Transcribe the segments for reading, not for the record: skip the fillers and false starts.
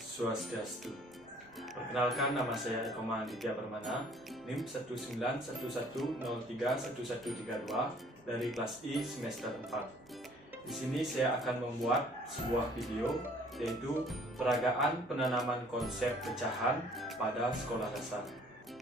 Swastiastu. Perkenalkan, nama saya Eko Mahaditya Permana, NIM 19110311132 dari kelas I semester 4. Di sini saya akan membuat sebuah video, yaitu peragaan penanaman konsep pecahan pada sekolah dasar.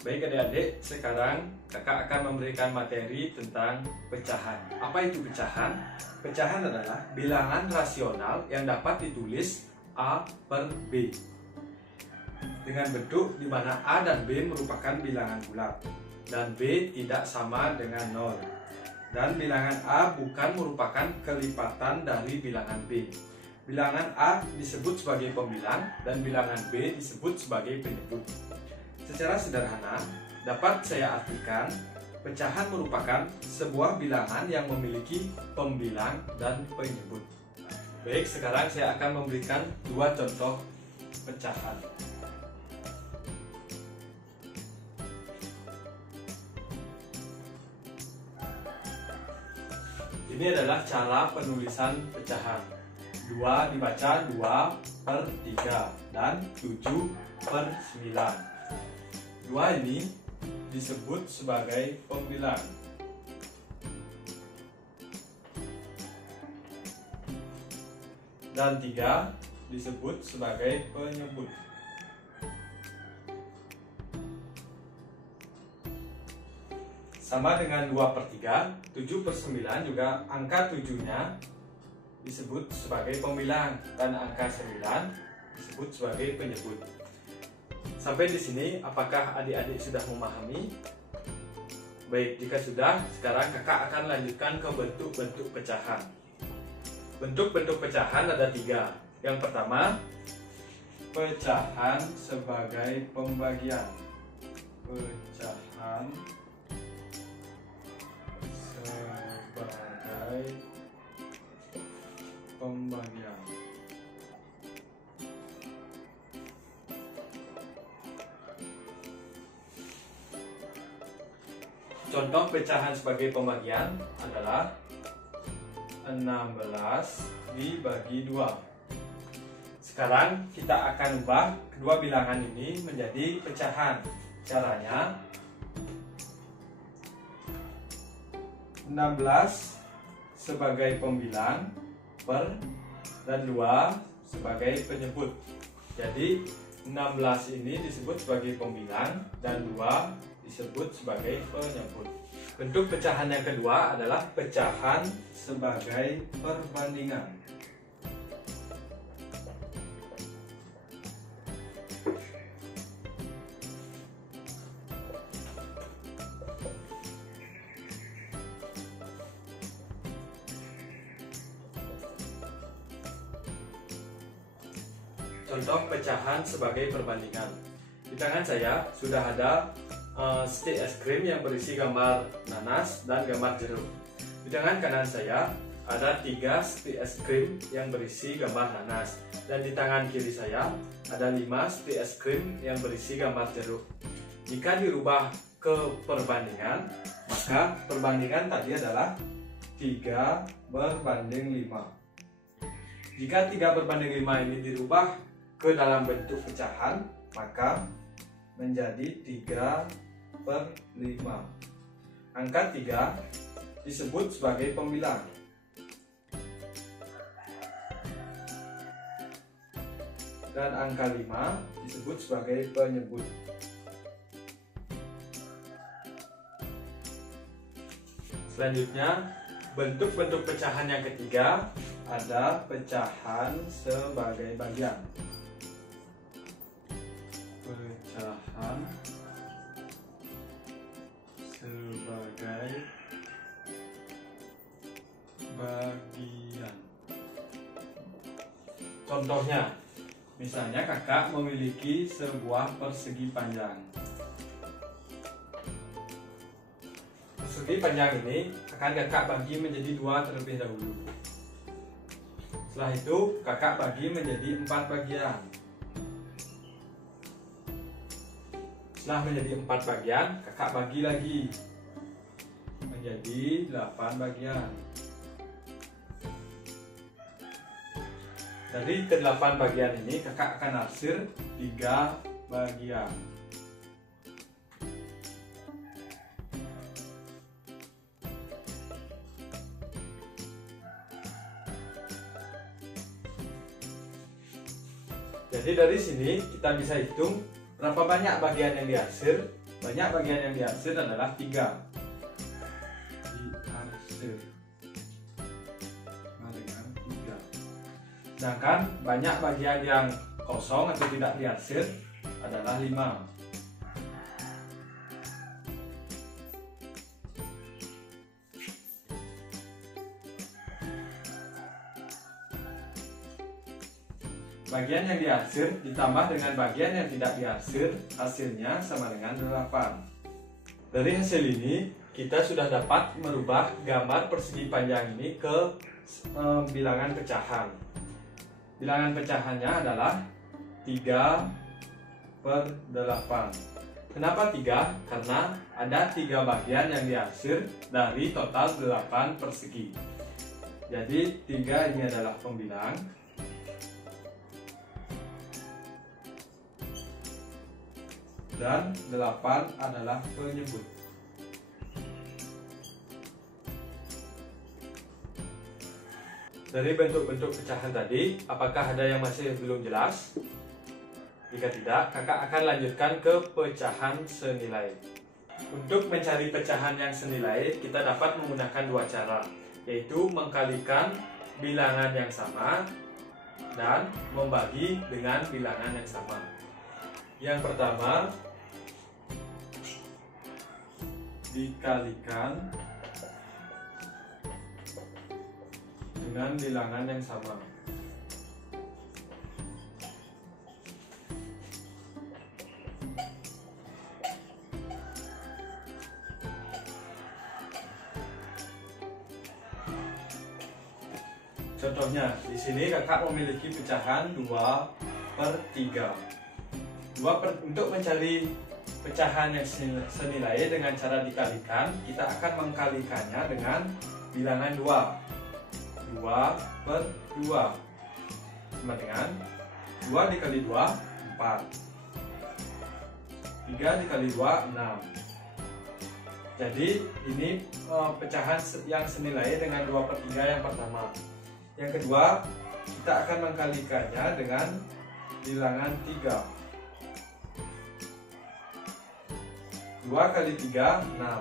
Baik adik-adik, sekarang kakak akan memberikan materi tentang pecahan. Apa itu pecahan? Pecahan adalah bilangan rasional yang dapat ditulis A per B dengan bentuk di mana A dan B merupakan bilangan bulat dan B tidak sama dengan 0, dan bilangan A bukan merupakan kelipatan dari bilangan B. Bilangan A disebut sebagai pembilang dan bilangan B disebut sebagai penyebut. Secara sederhana dapat saya artikan, pecahan merupakan sebuah bilangan yang memiliki pembilang dan penyebut. Baik, sekarang saya akan memberikan dua contoh pecahan. Ini adalah cara penulisan pecahan. 2 dibaca 2 per 3 dan 7 per 9. 2 ini disebut sebagai pembilang. Dan 3 disebut sebagai penyebut. Sama dengan 2 per 3, 7 per 9 juga angka 7-nya disebut sebagai pembilang dan angka 9 disebut sebagai penyebut. Sampai di sini, apakah adik-adik sudah memahami? Baik, jika sudah, sekarang kakak akan lanjutkan ke bentuk-bentuk pecahan. Bentuk-bentuk pecahan ada 3. Yang pertama, pecahan sebagai pembagian. Pecahan sebagai pembagian. Contoh pecahan sebagai pembagian adalah 16 dibagi 2. Sekarang kita akan ubah kedua bilangan ini menjadi pecahan. Caranya, 16 sebagai pembilang per dan 2 sebagai penyebut. Jadi 16 ini disebut sebagai pembilang dan 2 disebut sebagai penyebut. Bentuk pecahan yang kedua adalah pecahan sebagai perbandingan. Contoh pecahan sebagai perbandingan. Di tangan saya sudah ada stik es krim yang berisi gambar nanas dan gambar jeruk. Di tangan kanan saya ada 3 stik es krim yang berisi gambar nanas, dan di tangan kiri saya ada 5 stik es krim yang berisi gambar jeruk. Jika dirubah ke perbandingan, maka perbandingan tadi adalah 3 berbanding 5. Jika 3 berbanding 5 ini dirubah ke dalam bentuk pecahan, maka menjadi 3 per 5. Angka 3 disebut sebagai pembilang. Dan angka 5 disebut sebagai penyebut. Selanjutnya, bentuk-bentuk pecahan yang ketiga ada pecahan sebagai bagian. Pecahan sebagai bagian. Contohnya, misalnya kakak memiliki sebuah persegi panjang. Persegi panjang ini akan kakak bagi menjadi 2 terlebih dahulu. Setelah itu kakak bagi menjadi 4 bagian. Setelah menjadi 4 bagian, kakak bagi lagi menjadi 8 bagian. Dari ke-8 bagian ini kakak akan naksir 3 bagian. Jadi dari sini kita bisa hitung berapa banyak bagian yang diarsir. Banyak bagian yang diarsir adalah 3. Diarsir dengan 3. Sedangkan banyak bagian yang kosong atau tidak diarsir adalah 5. Bagian yang diarsir ditambah dengan bagian yang tidak diarsir, hasilnya sama dengan 8. Dari hasil ini, kita sudah dapat merubah gambar persegi panjang ini ke bilangan pecahan. Bilangan pecahannya adalah 3/8. Kenapa 3? Karena ada 3 bagian yang diarsir dari total 8 persegi. Jadi 3 ini adalah pembilang. Dan 8 adalah penyebut. Dari bentuk-bentuk pecahan tadi, apakah ada yang masih belum jelas? Jika tidak, kakak akan lanjutkan ke pecahan senilai. Untuk mencari pecahan yang senilai, kita dapat menggunakan 2 cara, yaitu mengkalikan bilangan yang sama dan membagi dengan bilangan yang sama. Yang pertama, dikalikan dengan bilangan yang sama. Contohnya, di sini kakak memiliki pecahan 2/3. Untuk mencari pecahan yang senilai dengan cara dikalikan, kita akan mengkalikannya dengan bilangan 2. 2/2 sama dengan 2 dikali 2, 4. 3 dikali 2, 6. Jadi ini pecahan yang senilai dengan 2/3 yang pertama. Yang kedua, kita akan mengkalikannya dengan bilangan 3. 2 kali 3, 6.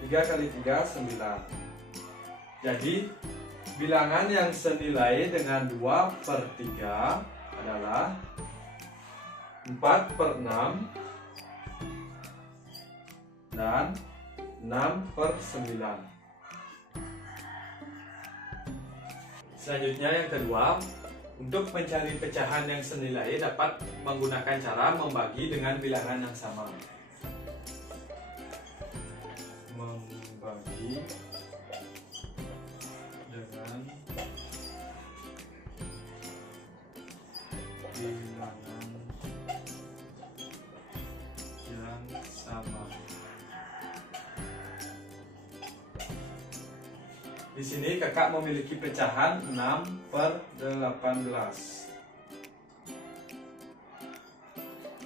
3 kali 3, 9. Jadi, bilangan yang senilai dengan 2/3 adalah 4/6 dan 6/9. Selanjutnya yang kedua, untuk mencari pecahan yang senilai dapat menggunakan cara membagi dengan bilangan yang sama. Membagi dengan bilangan yang sama. Di sini kakak memiliki pecahan 6/18.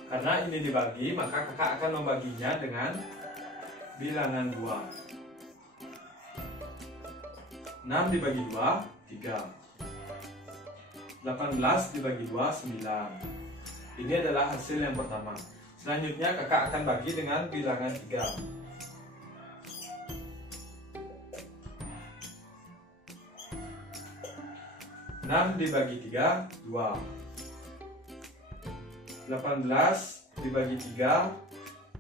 Karena ini dibagi, maka kakak akan membaginya dengan bilangan 2. 6 dibagi 2, 3. 18 dibagi 2, 9. Ini adalah hasil yang pertama. Selanjutnya kakak akan bagi dengan bilangan 3. 6 dibagi 3, 2. 18 dibagi 3,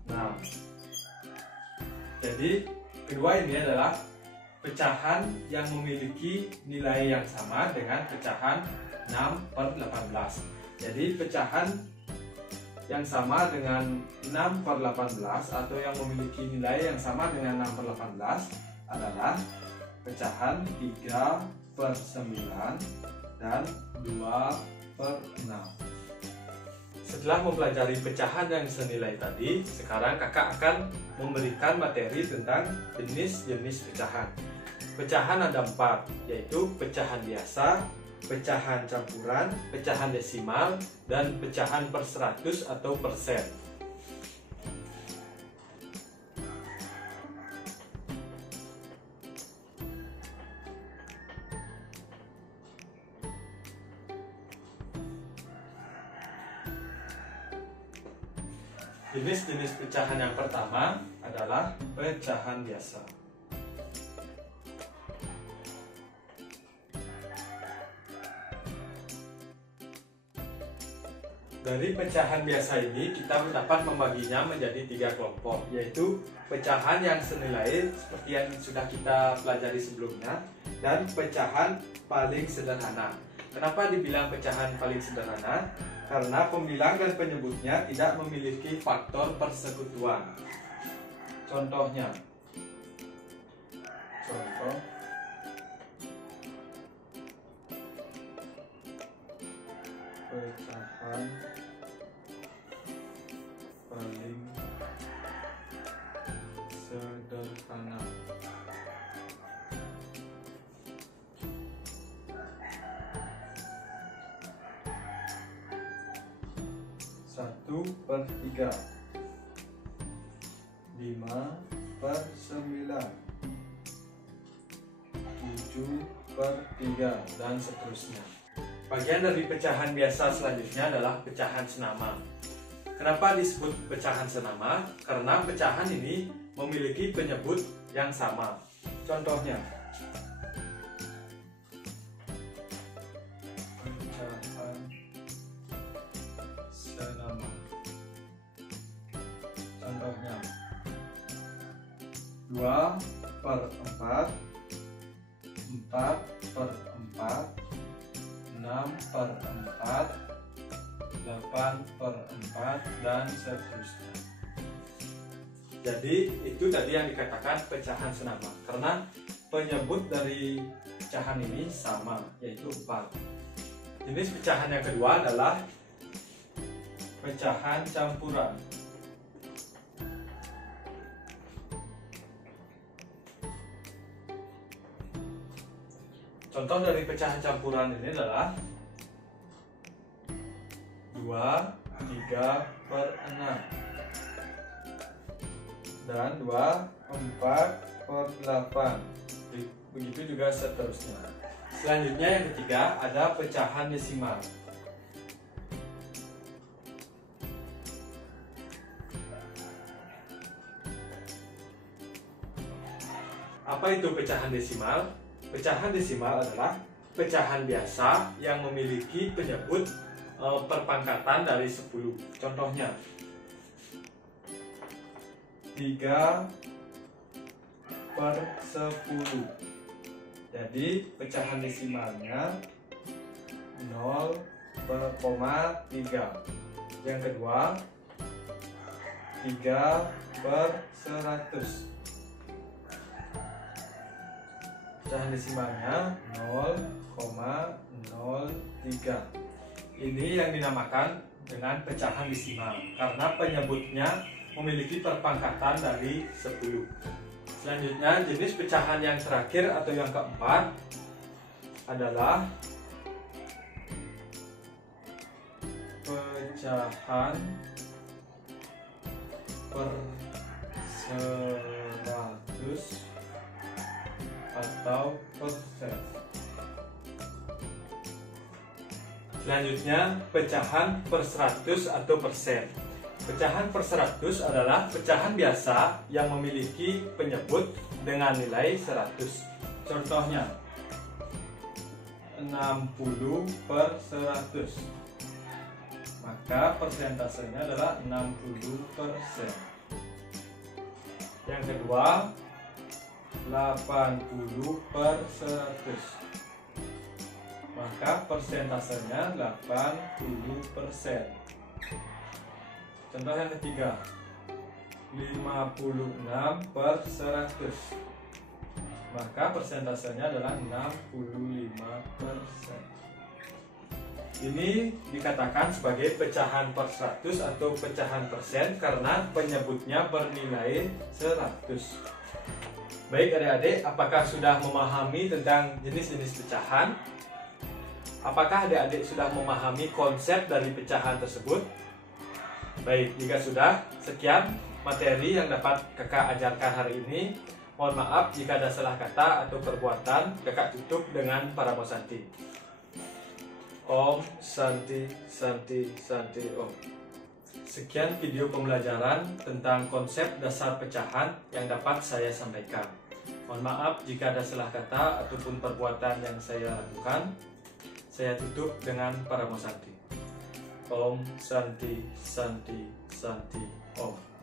6. Jadi kedua ini adalah pecahan yang memiliki nilai yang sama dengan pecahan 6/18. Jadi pecahan yang sama dengan 6/18 atau yang memiliki nilai yang sama dengan 6/18 adalah pecahan 3/9 dan 2/6. Setelah mempelajari pecahan yang senilai tadi, sekarang kakak akan memberikan materi tentang jenis-jenis pecahan. Pecahan ada 4, yaitu pecahan biasa, pecahan campuran, pecahan desimal, dan pecahan per 100 atau persen. Jenis-jenis pecahan yang pertama adalah pecahan biasa. Dari pecahan biasa ini kita dapat membaginya menjadi 3 kelompok, yaitu pecahan yang senilai seperti yang sudah kita pelajari sebelumnya, dan pecahan paling sederhana. Kenapa dibilang pecahan paling sederhana? Karena pembilang dan penyebutnya tidak memiliki faktor persekutuan. Contohnya, pecahan paling sederhana. Satu per 3, 5 per 9, 7 per 3, dan seterusnya. Bagian dari pecahan biasa selanjutnya adalah pecahan senama. Kenapa disebut pecahan senama? Karena pecahan ini memiliki penyebut yang sama. Contohnya, pecahan senama. Contohnya, 2 per 4, 4 per 4, 6 per 4, 8 per 4, dan seterusnya. Jadi itu tadi yang dikatakan pecahan senama, karena penyebut dari pecahan ini sama, yaitu 4. Jenis pecahan yang kedua adalah pecahan campuran. Contoh dari pecahan campuran ini adalah 2, 3 per 6, dan 2, 4 per 8. Begitu juga seterusnya. Selanjutnya yang ketiga ada pecahan desimal. Apa itu pecahan desimal? Pecahan desimal adalah pecahan biasa yang memiliki penyebut perpangkatan dari 10. Contohnya, 3 per 10. Jadi pecahan desimalnya 0,3. Yang kedua, 3 per 100. Pecahan desimalnya 0,03. Ini yang dinamakan dengan pecahan desimal karena penyebutnya memiliki perpangkatan dari 10. Selanjutnya jenis pecahan yang terakhir atau yang keempat adalah pecahan per 100 atau persen. Selanjutnya pecahan per 100 atau persen. Pecahan per 100 adalah pecahan biasa yang memiliki penyebut dengan nilai 100. Contohnya, 60 per 100. Maka persentasenya adalah 60%. Yang kedua, 80 per 100. Maka persentasenya 80%. Contoh yang ketiga, 56 per 100. Maka persentasenya adalah 65%. Ini dikatakan sebagai pecahan per 100 atau pecahan persen karena penyebutnya bernilai 100. Baik adik-adik, apakah sudah memahami tentang jenis-jenis pecahan? Apakah adik-adik sudah memahami konsep dari pecahan tersebut? Baik, jika sudah, sekian materi yang dapat kakak ajarkan hari ini. Mohon maaf jika ada salah kata atau perbuatan. Kakak tutup dengan Paramo Santi. Om Santi Santi Santi Om. Sekian video pembelajaran tentang konsep dasar pecahan yang dapat saya sampaikan. Mohon maaf jika ada salah kata ataupun perbuatan yang saya lakukan. Saya tutup dengan Paramo Santi. Om Santi Santi Santi Om.